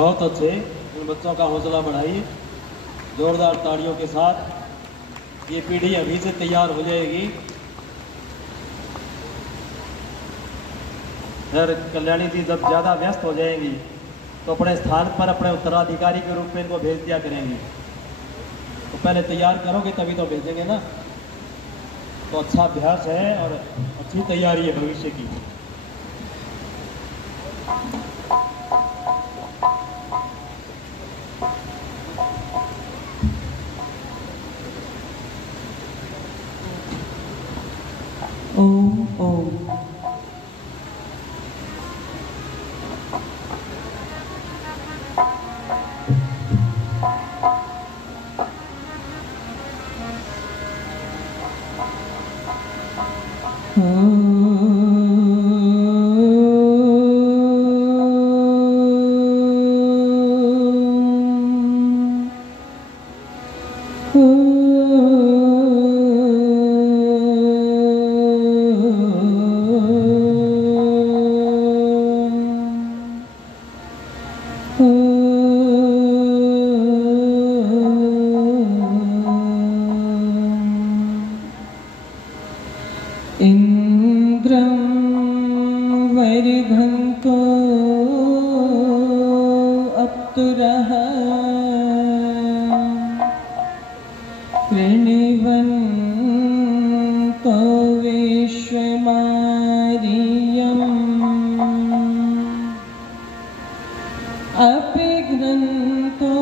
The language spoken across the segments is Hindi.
बहुत अच्छे। इन बच्चों का हौसला बढ़ाइए जोरदार तालियों के साथ। ये पीढ़ी अभी से तैयार हो जाएगी। फिर कल्याणी जी जब ज़्यादा व्यस्त हो जाएंगी तो अपने स्थान पर अपने उत्तराधिकारी के रूप में इनको भेज दिया करेंगी। तो पहले तैयार करोगे तभी तो भेजेंगे ना। तो अच्छा अभ्यास है और अच्छी तैयारी है भविष्य की। ओम ओम। इंद्रं वैरिघन्तो अप्तुरः कृणिवन्तो विश्वमार्यम् अपि घ्नन्तो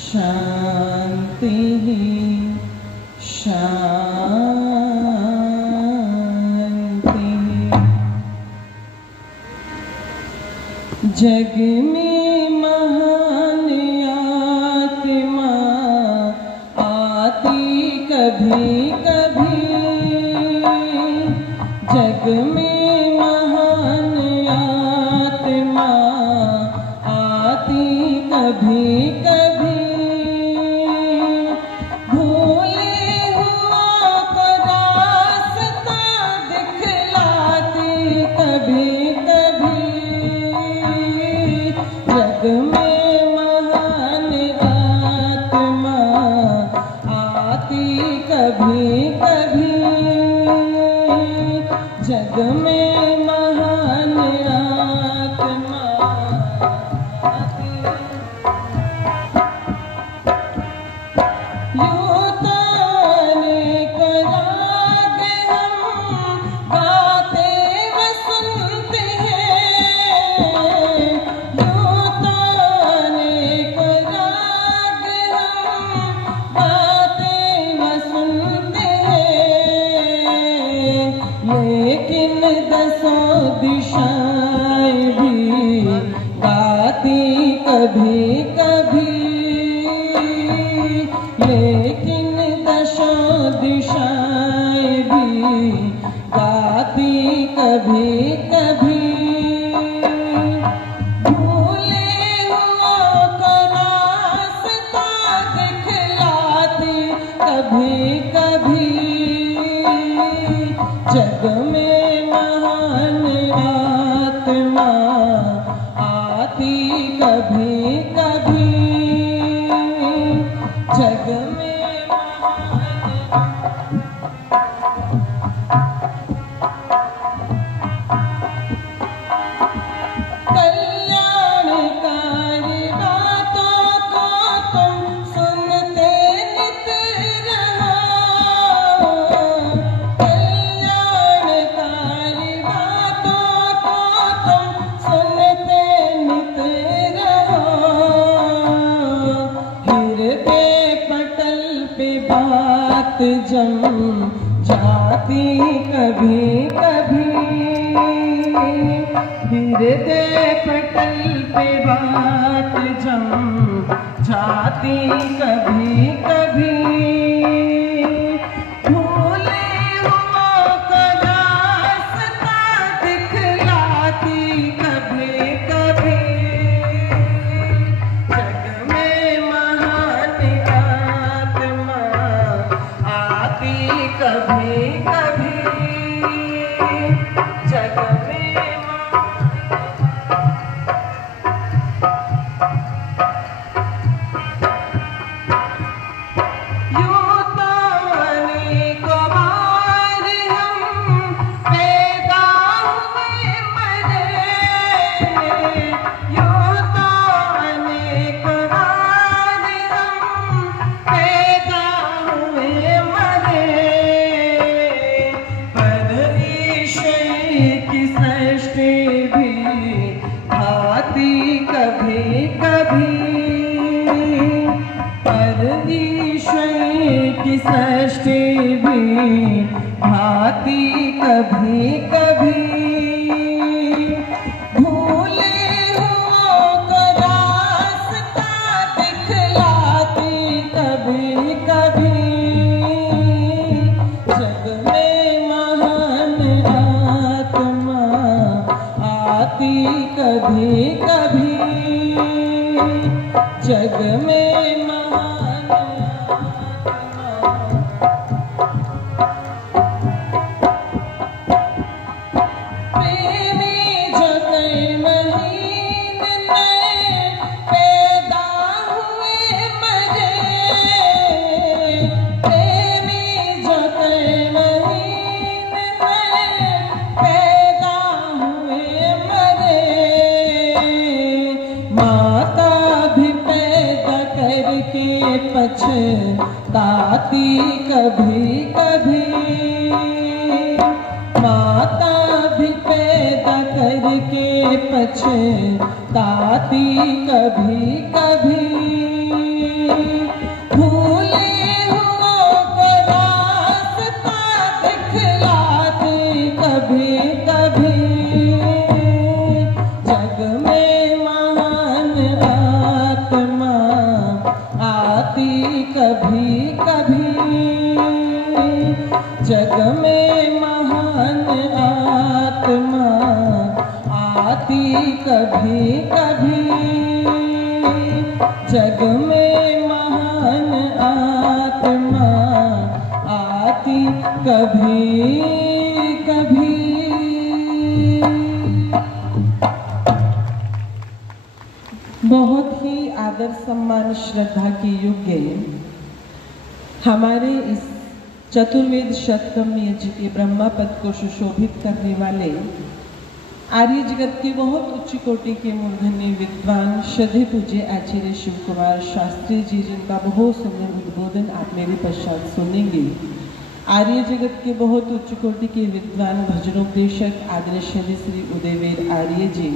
शांति शांति। जग में महान आत्मा आती कभी कभी। जग में महान आत्मा आती कभी कभी। जग में महान आत्मा आती कभी कभी। जग में महान आत्मा आती। यूं तो अनेक राग हम गाते व सुनते हैं। लेकिन दसों दिशाएं भी गाती कभी कभी। लेकिन दसों दिशाएं भी गाती कभी कभी। भूले हुओं को रास्ता दिखलाती कभी कभी। जग में महान आत्मा आती कभी कभी। जग में कल्याणकारी बातों को तुम सुनते नित रहो। बात जम जाती कभी कभी। हृदय पटल पे बात जम जाती कभी कभी। भूले हुओं को रास्ता दिखलाती कभी कभी। जग में महान जग में सृष्टि भी भाती कभी कभी भूले हुओं को रास्ता दिखलाती कभी कभी जग में महान आत्मा आती कभी कभी जग में पछताती कभी कभी माता भी पैदा करके पछताती कभी कभी भूले हुओं को रास्ता दिखलाती कभी कभी जग में महान आत्मा आती कभी कभी जग में महान आत्मा आती कभी कभी जग में महान आत्मा आती कभी कभी। बहुत ही आदर सम्मान श्रद्धा की योग्य हमारे इस चतुर्वेद शतकम यज्ञ के ब्रह्मा पद को सुशोभित करने वाले आर्य जगत के बहुत उच्च कोटि के मूर्धन्य विद्वान श्रद्धे पूज्य आचार्य शिव कुमार शास्त्री जी, जिनका बहुत सुंदर उद्बोधन आप मेरे पश्चात सुनेंगे। आर्य जगत के बहुत उच्च कोटि के विद्वान भजनोपदेशक आदरणीय श्री उदयवीर आर्य जी,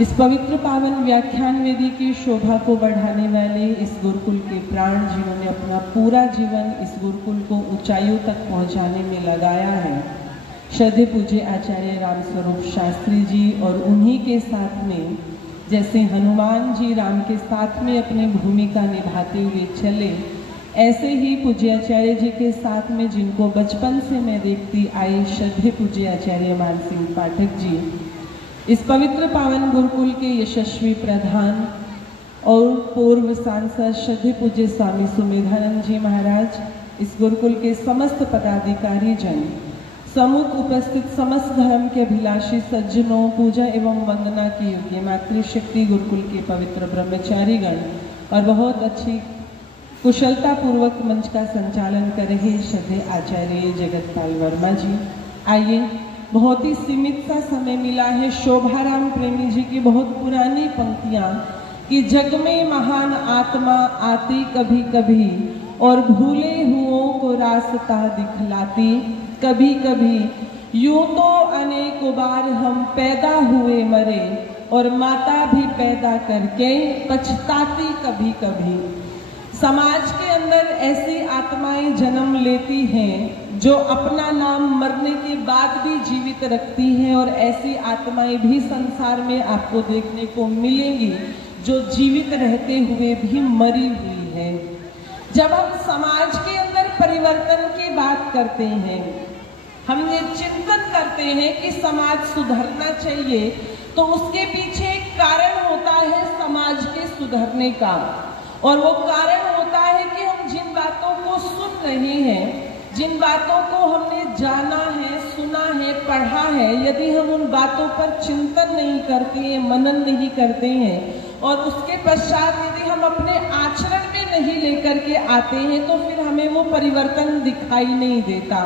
इस पवित्र पावन व्याख्यान वेदी की शोभा को बढ़ाने वाले इस गुरुकुल के प्राण, जिन्होंने अपना पूरा जीवन इस गुरुकुल को ऊंचाइयों तक पहुंचाने में लगाया है, श्रद्धे पूज्य आचार्य रामस्वरूप शास्त्री जी। और उन्हीं के साथ में जैसे हनुमान जी राम के साथ में अपनी भूमिका निभाते हुए चले, ऐसे ही पूज्य आचार्य जी के साथ में जिनको बचपन से मैं देखती आई, श्रद्धे पूज्य आचार्य मान सिंह पाठक जी, इस पवित्र पावन गुरुकुल के यशस्वी प्रधान और पूर्व सांसद श्रद्धे पूज्य स्वामी सुमेधानंद जी महाराज, इस गुरुकुल के समस्त पदाधिकारी जन, सम्मुख उपस्थित समस्त धर्म के अभिलाषी सज्जनों, पूजा एवं वंदना की योग्य मातृशक्ति गुरुकुल के पवित्र ब्रह्मचारी गण और बहुत अच्छी कुशलता पूर्वक मंच का संचालन कर रहे श्रद्धेय आचार्य जगतपाल वर्मा जी। आइए, बहुत ही सीमित सा समय मिला है। शोभाराम प्रेमी जी की बहुत पुरानी पंक्तियां कि जग में महान आत्मा आती कभी कभी और भूले हुओं को रास्ता दिखलाती कभी कभी, यूं तो अनेकों बार हम पैदा हुए मरे और माता भी पैदा करके पछताती कभी कभी। समाज के अंदर ऐसी आत्माएं जन्म लेती हैं जो अपना नाम मरने के बाद भी जीवित रखती हैं, और ऐसी आत्माएं भी संसार में आपको देखने को मिलेंगी जो जीवित रहते हुए भी मरी हुई है। जब हम समाज के अंदर परिवर्तन की बात करते हैं, हम ये चिंतन करते हैं कि समाज सुधरना चाहिए, तो उसके पीछे एक कारण होता है समाज के सुधरने का, और वो कारण होता है कि हम जिन बातों को सुन रहे हैं, जिन बातों को हमने जाना है, सुना है, पढ़ा है, यदि हम उन बातों पर चिंतन नहीं करते हैं, मनन नहीं करते हैं और उसके पश्चात यदि हम अपने आचरण में नहीं लेकर के आते हैं तो फिर हमें वो परिवर्तन दिखाई नहीं देता।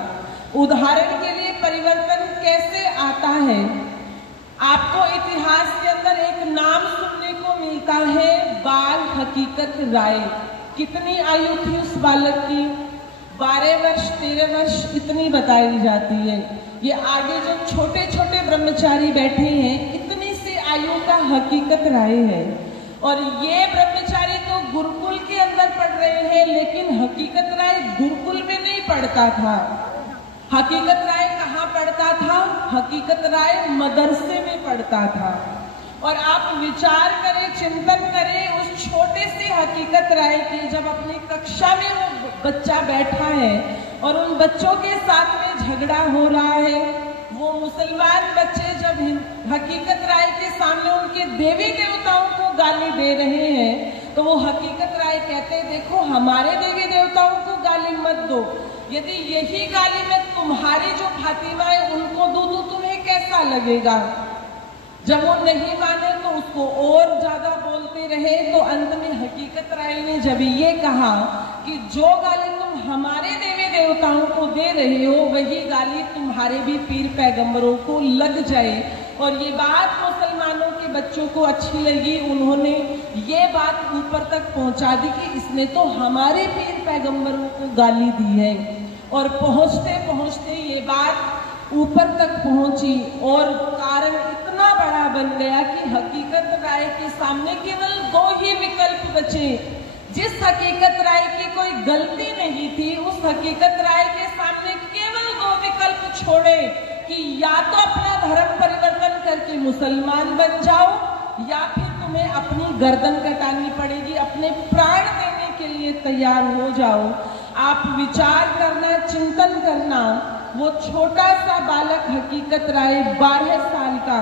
उदाहरण के लिए परिवर्तन कैसे आता है? आपको इतिहास के अंदर एक नाम सुनने को मिलता है, बाल हकीकत राय। कितनी आयु थी उस बालक की? 12 वर्ष 13 वर्ष इतनी बताई जाती है। ये आगे जो छोटे छोटे ब्रह्मचारी बैठे हैं, इतनी सी आयु का हकीकत राय है। और ये ब्रह्मचारी तो गुरुकुल के अंदर पढ़ रहे हैं, लेकिन हकीकत राय गुरुकुल में नहीं पढ़ता था। हकीकत राय कहाँ पढ़ता था? हकीकत राय मदरसे में पढ़ता था। और आप विचार करें, चिंतन करें उस छोटे से हकीकत राय की, जब अपनी कक्षा में वो बच्चा बैठा है और उन बच्चों के साथ में झगड़ा हो रहा है। वो मुसलमान बच्चे जब हकीकत राय के सामने उनके देवी देवताओं को गाली दे रहे हैं तो वो हकीकत राय कहते हैं, देखो हमारे देवी देवताओं को गाली मत दो, यदि यही गाली मैं तुम्हारी जो फातिमा है उनको दूं तो तुम्हें कैसा लगेगा? जब वो नहीं माने तो उसको और ज्यादा बोलते रहे। तो अंत में हकीकत राय ने जब ये कहा कि जो गाली तुम हमारे देवी देवताओं को दे रहे हो वही गाली तुम्हारे भी पीर पैगंबरों को लग जाए। और ये बात मुसलमानों के बच्चों को अच्छी लगी, उन्होंने ये बात ऊपर तक पहुंचा दी कि इसने तो हमारे पीर पैगंबरों को गाली दी है। और पहुंचते पहुंचते ये बात ऊपर तक पहुंची और कारण इतना बड़ा बन गया कि हकीकत राय के सामने केवल 2 ही विकल्प बचे। जिस हकीकत राय की कोई गलती नहीं थी, उस हकीकत राय के सामने केवल 2 विकल्प छोड़े कि या तो अपना धर्म परिवर्तन करके मुसलमान बन जाओ या फिर तुम्हें अपनी गर्दन कटानी पड़ेगी, अपने प्राण देने के लिए तैयार हो जाओ। आप विचार करना, चिंतन करना, वो छोटा सा बालक हकीकत राय 12 साल का,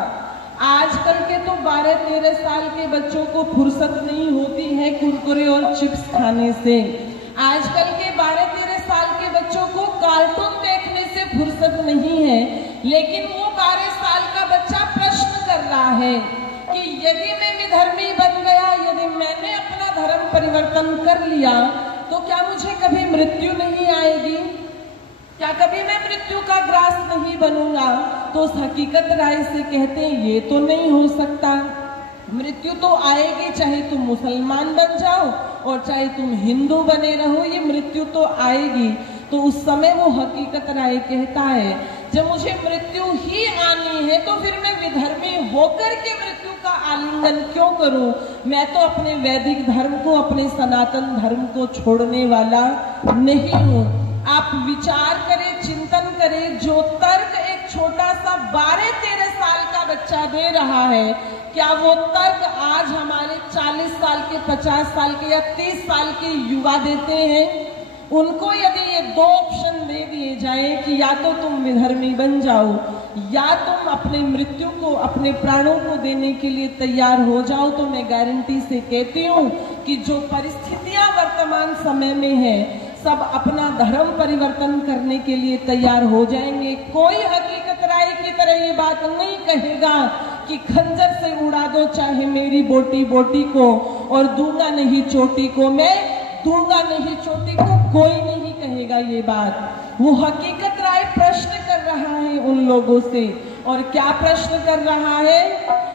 आजकल के तो 12-13 साल के बच्चों को फुर्सत नहीं होती है कुरकुरे और चिप्स खाने से। आजकल के 12-13 साल के बच्चों को कार्टून देखने से फुर्सत नहीं है, लेकिन वो 12 साल का बच्चा प्रश्न कर रहा है कि यदि मैं विधर्मी बन गया, यदि मैंने अपना धर्म परिवर्तन कर लिया तो क्या मुझे कभी मृत्यु नहीं आएगी? क्या कभी मैं मृत्यु का ग्रास नहीं बनूंगा? तो उस हकीकत राय से कहते हैं ये तो नहीं हो सकता, मृत्यु तो आएगी, चाहे तुम मुसलमान बन जाओ और चाहे तुम हिंदू बने रहो, ये मृत्यु तो आएगी। तो उस समय वो हकीकत राय कहता है, जब मुझे मृत्यु ही आनी है तो फिर मैं विधर्मी होकर के मृत्यु का आलिंगन क्यों करूं? मैं तो अपने वैदिक धर्म को, अपने सनातन धर्म को छोड़ने वाला नहीं हूं। आप विचार करें, चिंतन करें, जो तर्क एक छोटा सा 12-13 साल का बच्चा दे रहा है, क्या वो तर्क आज हमारे 40 साल के, 50 साल के या 30 साल के युवा देते हैं? उनको यदि ये 2 ऑप्शन दे दिए जाए कि या तो तुम विधर्मी बन जाओ या तुम अपने मृत्यु को, अपने प्राणों को देने के लिए तैयार हो जाओ, तो मैं गारंटी से कहती हूँ कि जो परिस्थितियां वर्तमान समय में है, सब अपना धर्म परिवर्तन करने के लिए तैयार हो जाएंगे। कोई हकीकत राय की तरह ये बात नहीं कहेगा कि खंजर से उड़ा दो चाहे मेरी बोटी बोटी को और दूंगा नहीं चोटी को, मैं दूंगा नहीं चोटी को, कोई नहीं कहेगा ये बात। वो हकीकत राय प्रश्न कर रहा है उन लोगों से, और क्या प्रश्न कर रहा है?